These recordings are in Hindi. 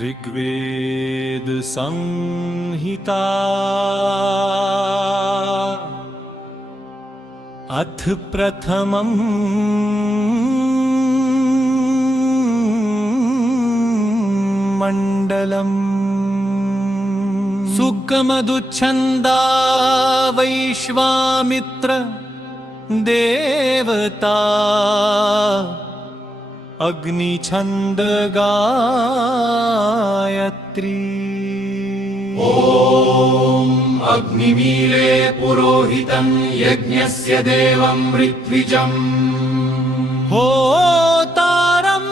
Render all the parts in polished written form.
ऋग्वेद संहिता अथ प्रथमं मंडलम्। सुकमदुच्छन्दा वैश्वामित्र देवता अग्निछन्द गायत्री। ॐ अग्निमीळे पुरोहितं यज्ञस्य देवं ऋत्विजम्। होतारं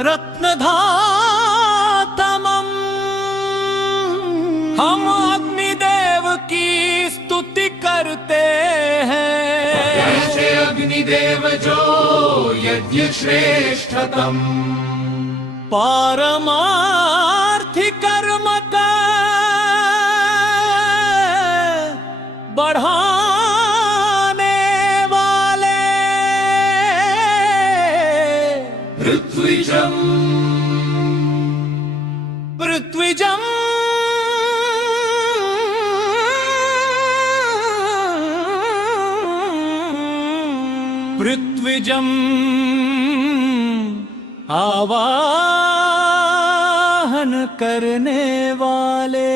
रत्नधातमम्। हम अग्निदेव की स्तुति करते हैं। जैसे अग्निदेव जो यज्ञ श्रेष्ठतम। पारमार्थी कर्म का बढ़ाने वाले ऋत्विजम्। ऋत्विजम् ऋत्विजम् आवाहन करने वाले।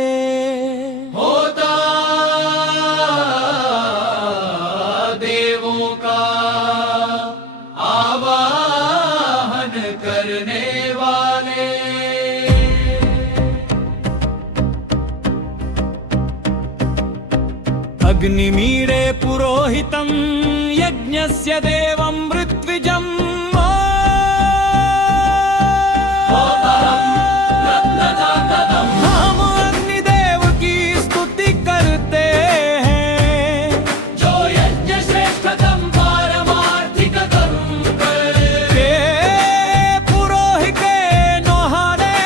होता देवों का आवाहन करने वाले। अग्निमीळे पुरोहितं यज्ञस्य देवं ऋत्विजम्। हम अग्निदेव की स्तुति करते हैं। जो यज्ञ श्रेष्ठतम पारमार्थिक कर्म करे। पुरोहित नोहाने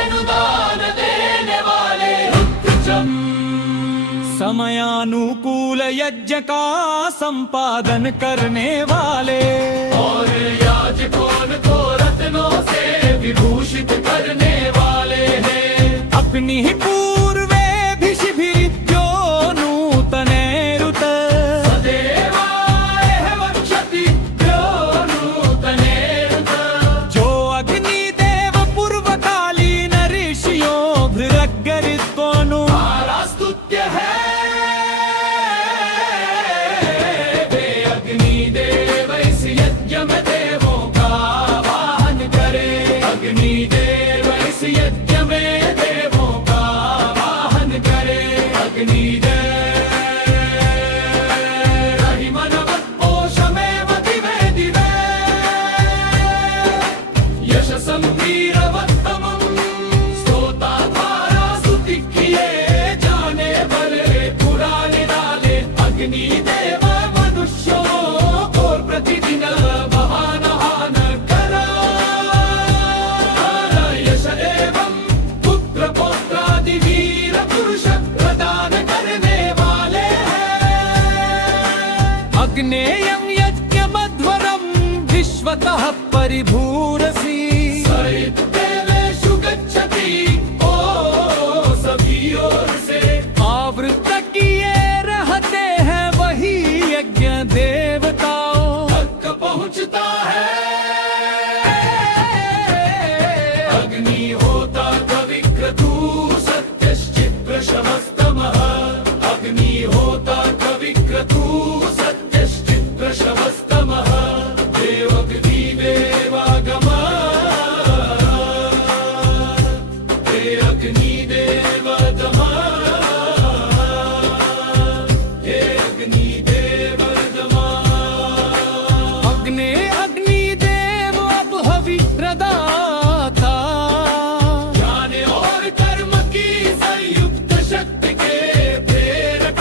अनुदान देने वाले ऋत्विजम्। समयानुकूल यज्ञ का संपादन करने वाले। और याजकों को रत्नों से विभूषित करने वाले हैं। अपनी ही पूर्वे भिषिभिर्यो नूतनेरुत। सदेवाय वक्षति यो नूतनेरुत। जो अग्निदेव पूर्वकालीन ऋषियों भृगरित्वनु हमारा स्तुत्य है। वे अग्निदेव इस यज्ञ में देवों का आवाहन करे। अग्निदेव इस यज्ञ में देवों का आवाहन करे। अग्निदेव रहिमनवत्पोषमेव दिवे दिवे यशसं वीरवत्तमं। स्तोता द्वारा स्तुति किए जाने वाले पुराने डाले। अग्निदेव मनुष्यों को प्रतिदिन महानहान करा। यश एवं पुत्र पौत्रादि वीर पुरुष प्रदान करने वाले हैं। अग्नेयं यज्ञमध्वरं विश्वतः परिभूरसि। सरित्देवेषु गच्छति ओ सभी ओर से। आवृत किए रहते हैं वही यज्ञ देवताओं तक पहुँचता है। अग्नि होता कविक्रतु सत्यश्चित्रशवस्तमः। अग्नि होता कविक्रतु सत्यश्चित्रशवस्तमः। देवग्निदेवागमः। हे अग्निदेवदमः। हे अग्निदेवदमः। अग्निदेव अब हवि प्रदाता। ज्ञान और कर्म की संयुक्त शक्ति के प्रेरक।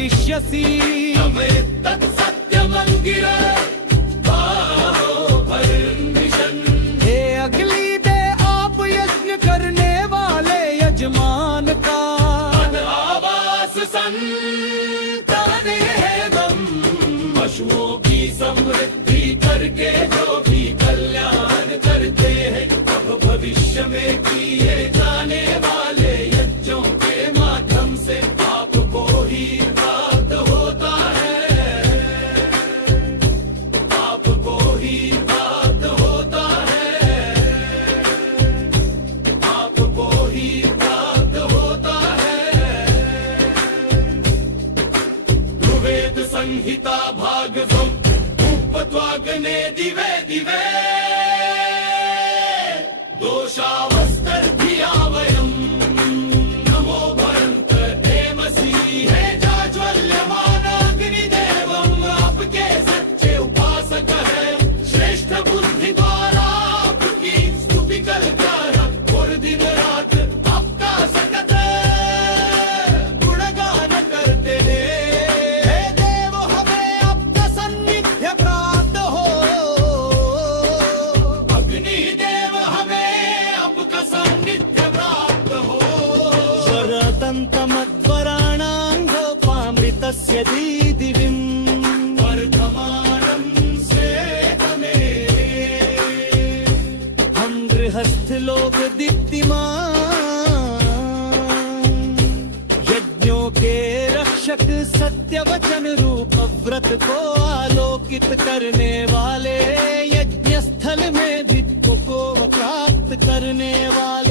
करिष्यसि नमे तत्सत्यमंगिर बाहो भरन्दिशन् हे अगली दे आप यज्ञ करने वाले यजमान का अन आवास संतानेगम पशुओं की समृद्धि करके जो भी कल्याण करते हैं अब भविष्य में किए जाने वाले यज्ञों के माध्यम से आपको ही प्राप्त होता है आपको ही प्राप्त होता है आपको ही प्राप्त होता है ऋग्वेद संहिता भाग उपत्वाग्ने दिवे दिवे दोषावस्तर्भियावयम् नमो भरन्त हेमसि हे जाज्वल्यमानाग्निदेवम् आपके सच्चे उपासक है श्रेष्ठ बुद्धि द्वारा आपकी स्तुति करता है और दिन रात आपका सतत गुणगान करते हैं हे देव हमें आपका सान्निध्य प्राप्त हो अग्निदेव हमें आपका सान्निध्य प्राप्त हो स्वरतन्तमध्वराणाङ्गोपामृतस्य दीदिविम् वर्धमानं सेतमे हम गृहस्थ लोग दीप्तिमान यज्ञों के रक्षक सत्य वचन रूप व्रत को आलोकित करने वाले यज्ञ स्थल में भी को प्राप्त करने वाले